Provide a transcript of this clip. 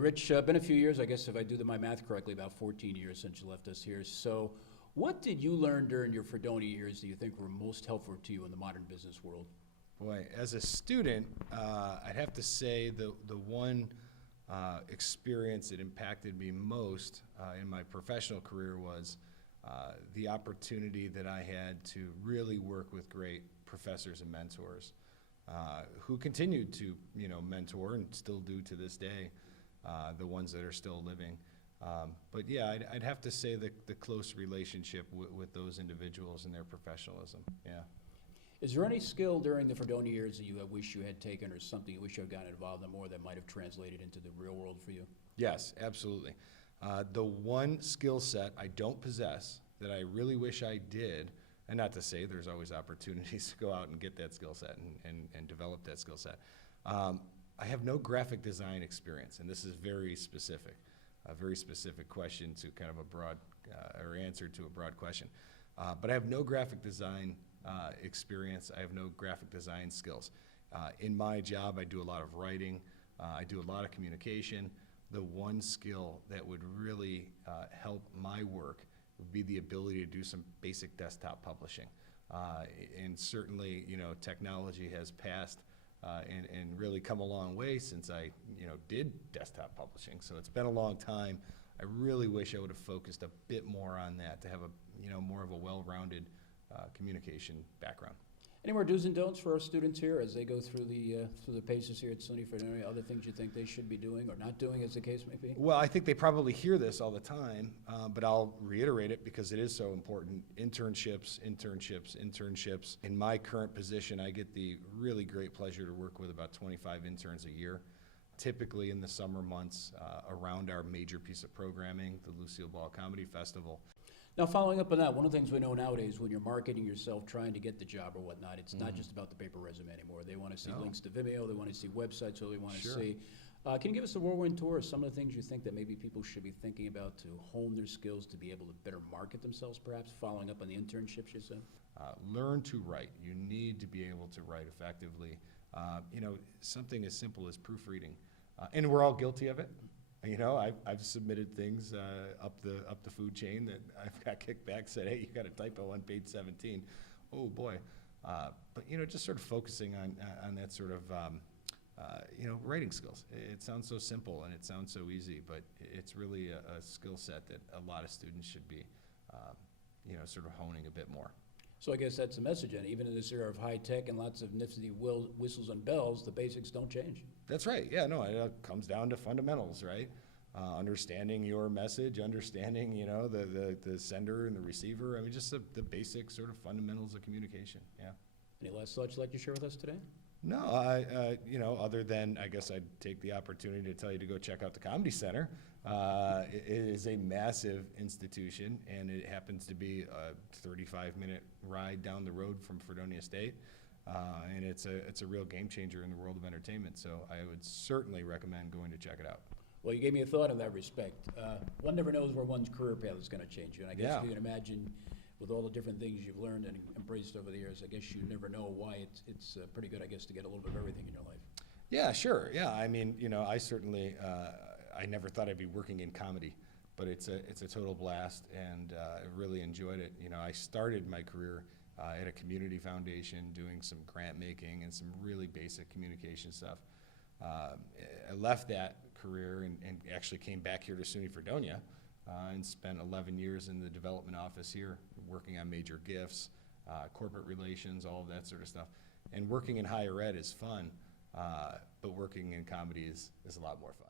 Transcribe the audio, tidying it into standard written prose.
Rich, been a few years, I guess if I do my math correctly, about 14 years since you left us here. So what did you learn during your Fredonia years that you think were most helpful to you in the modern business world? Boy, as a student, I'd have to say the one experience that impacted me most in my professional career was the opportunity that I had to really work with great professors and mentors who continued to, mentor and still do to this day, the ones that are still living. But yeah, I'd have to say the close relationship with those individuals and their professionalism, yeah. Is there any skill during the Fredonia years that you wish you had taken or something you wish you had gotten involved in more that might have translated into the real world for you? Yes, absolutely. The one skill set I don't possess that I really wish I did, and not to say there's always opportunities to go out and get that skill set and develop that skill set. I have no graphic design experience, and this is very specific, a very specific question to kind of a broad, or answer to a broad question. But I have no graphic design experience. I have no graphic design skills. In my job, I do a lot of writing. I do a lot of communication. The one skill that would really help my work would be the ability to do some basic desktop publishing. And certainly, technology has passed and really come a long way since I, did desktop publishing. So it's been a long time. I really wish I would have focused a bit more on that to have a, more of a well-rounded communication background. Any more do's and don'ts for our students here as they go through the paces here at SUNY Fredonia? Other things you think they should be doing or not doing, as the case may be? Well, I think they probably hear this all the time, but I'll reiterate it because it is so important. Internships, internships, internships. In my current position, I get the really great pleasure to work with about 25 interns a year, typically in the summer months around our major piece of programming, the Lucille Ball Comedy Festival. Now, following up on that, one of the things we know nowadays when you're marketing yourself, trying to get the job or whatnot, it's not just about the paper resume anymore. They want to see links to Vimeo, they want to see websites, so they want to see. Can you give us a whirlwind tour of some of the things you think that maybe people should be thinking about to hone their skills to be able to better market themselves, perhaps, following up on the internships you said? Learn to write. You need to be able to write effectively. Something as simple as proofreading. And we're all guilty of it. I've submitted things up the food chain that I've got kicked back, said, hey, you got a typo on page 17. Oh boy. But just sort of focusing on that sort of writing skills. It sounds so simple and it sounds so easy, but it's really a skill set that a lot of students should be sort of honing a bit more. So I guess that's the message, and even in this era of high tech and lots of nifty whistles and bells, the basics don't change. That's right. Yeah, no, it comes down to fundamentals, right? Understanding your message, understanding, the sender and the receiver. I mean, just the basic sort of fundamentals of communication. Yeah. Any last thoughts you'd like to share with us today? No, other than I guess I'd take the opportunity to tell you to go check out the Comedy Center. It is a massive institution, and it happens to be a 35-minute ride down the road from Fredonia State, and it's a real game changer in the world of entertainment. So I would certainly recommend going to check it out. Well, you gave me a thought in that respect. One never knows where one's career path is going to change you, and I guess you can imagine, with all the different things you've learned and embraced over the years, I guess you never know why it's pretty good, I guess, to get a little bit of everything in your life. Yeah, sure. Yeah, I mean, I certainly, I never thought I'd be working in comedy, but it's a total blast, and I really enjoyed it. I started my career at a community foundation doing some grant making and some really basic communication stuff. I left that career and actually came back here to SUNY Fredonia and spent 11 years in the development office here, working on major gifts, corporate relations, all of that sort of stuff. And working in higher ed is fun, but working in comedy is a lot more fun.